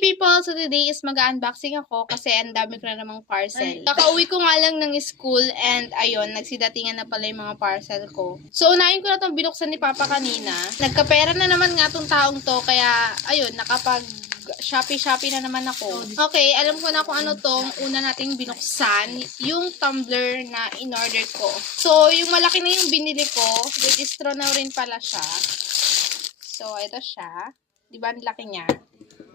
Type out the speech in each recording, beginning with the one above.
people! So today is mag-unboxing ako kasi ang dami ko na namang parcel. Kakauwi ko nga lang ng school and ayun, nagsidatingan na pala yung mga parcel ko. So unahin ko na itong binuksan ni Papa kanina. Nagkapera na naman nga itong taong to kaya ayun, nakapag Shopee na naman ako. Okay, alam ko na kung ano tong una nating binuksan, yung tumbler na in-order ko. So, yung malaki na yung binili ko, with straw na rin pala siya. So, ito siya. Diba, ang laki niya?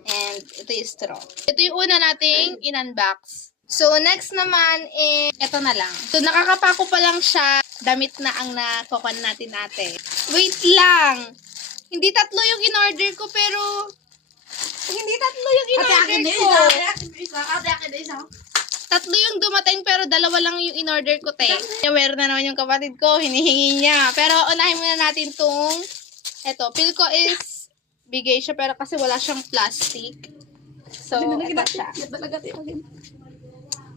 And ito yung straw. Ito yung una nating in-unbox. So, next naman is, ito na lang. So, nakakapako pa lang siya. Damit na ang nakukuha natin ate. Wait lang! Hindi tatlo yung in-order ko, pero hindi tatlo yung in-order ko. Tatlo yung dumating pero dalawa lang yung in-order ko, te. Aware na naman yung kapatid ko, hinihingi niya. Pero unahin muna natin tong, eto, feel ko is bigay siya pero kasi wala siyang plastic. So, eto siya.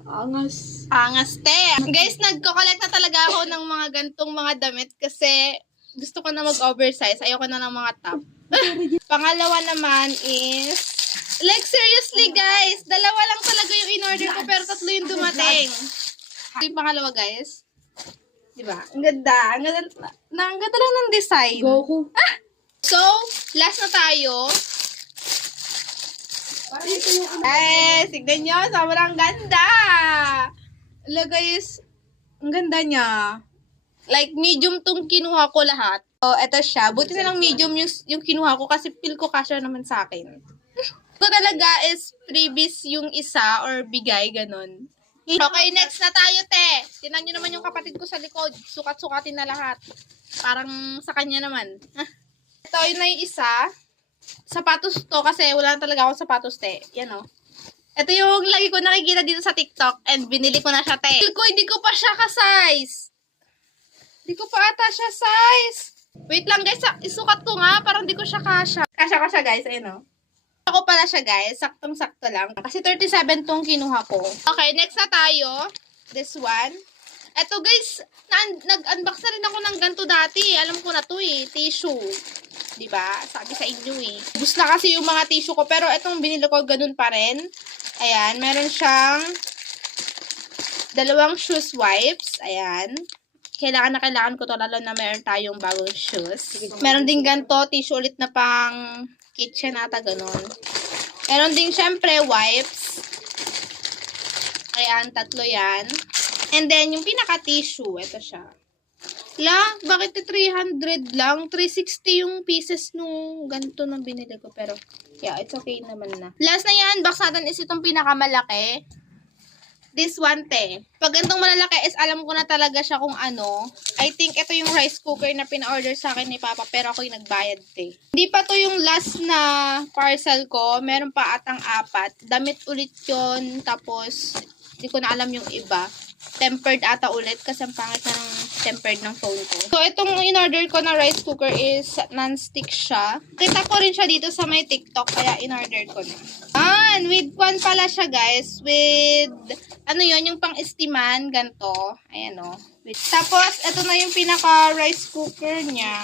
Angas, te. Guys, nagko-collect na talaga ako ng mga gantong mga damit kasi gusto ko na mag-oversize. Ayoko na ng mga top. Pangalawa naman is, like seriously guys, dalawa lang talaga yung in-order ko pero tatlo yung dumating. Yung pangalawa guys, diba? Ang ganda. Ang ganda lang ng design. Goku. So, last na tayo. Tignan nyo, sobrang ganda. Hello guys, ang ganda niya. Like, medium tong kinuha ko lahat. So, eto siya. Buti na lang medium yung kinuha ko kasi feel ko kasya naman sa akin. Ito talaga is freebies yung isa or bigay, ganun. Okay, next na tayo, te. Tingnan nyo naman yung kapatid ko sa likod. Sukat-sukatin na lahat. Parang sa kanya naman. Ito, yun na yung isa. Sapatos to kasi wala na talaga akong sapatos, te. Yan, o. Ito yung lagi ko nakikita dito sa TikTok and binili ko na siya, te. Feel ko, hindi ko pa siya ka-size. Hindi ko pa ata siya size. Wait lang guys, isukat ko nga, parang hindi ko siya kasya. Kasya guys, ayun o. Ako pala siya guys, saktong-sakto lang. Kasi 37 tong kinuha ko. Okay, next na tayo. This one. Eto guys, nag-unbox na rin ako ng ganito dati. Alam ko na to eh, tissue. Diba? Sabi sa inyo eh. Bus na kasi yung mga tissue ko, pero etong binili ko ganun pa rin. Ayan, meron siyang dalawang shoes wipes. Ayan. Kailangan ko to, lalo na meron tayong bagong shoes. Meron din ganito, tissue ulit na pang kitchen ata, ganun. Meron din syempre wipes. Ayan, tatlo yan. And then, yung pinaka-tissue, ito siya. La, bakit 300 lang? 360 yung pieces nung ganito nang binili ko. Pero, yeah, it's okay naman na. Last na yan, box natin is itong pinakamalaki. This one, te. Pag ganitong malalaki is alam ko na talaga siya kung ano. I think ito yung rice cooker na pina-order sa akin ni Papa pero ako yung nagbayad, te. Hindi pa to yung last na parcel ko. Meron pa atang 4. Damit ulit yon. Tapos, hindi ko na alam yung iba. Tempered ata ulit kasi ang pangit ng tempered ng phone ko. So, itong in-order ko na rice cooker is non-stick siya. Kita ko rin siya dito sa may TikTok kaya in-order ko na. With one pala siya guys. With, ano yon yung pang-estiman, ganito. Ayan o. Tapos, ito na yung pinaka-rice cooker niya.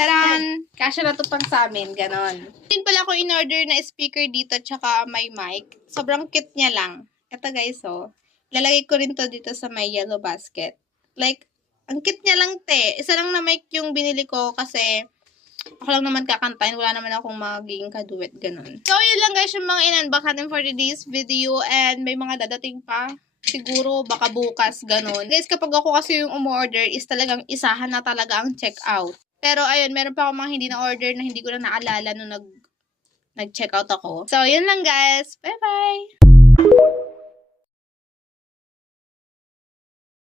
Taran! Kasya na to pang sa amin, ganon. Yun pala ko in-order na speaker dito tsaka may mic. Sobrang cute niya lang. Ito guys, oh. Lalagay ko rin to dito sa may yellow basket. Like, ang cute niya lang, te. Isa lang na mic yung binili ko kasi ako lang naman kakantahin. Wala naman akong magiging kaduet, ganun. So, yun lang guys yung mga in-unbox natin for today's video and may mga dadating pa. Siguro, baka bukas, ganun. Guys, kapag ako kasi yung umorder is talagang isahan na talaga ang checkout. Pero, ayun, meron pa akong mga hindi na-order na hindi ko na naalala nung nag-checkout ako. So, yun lang guys. Bye-bye!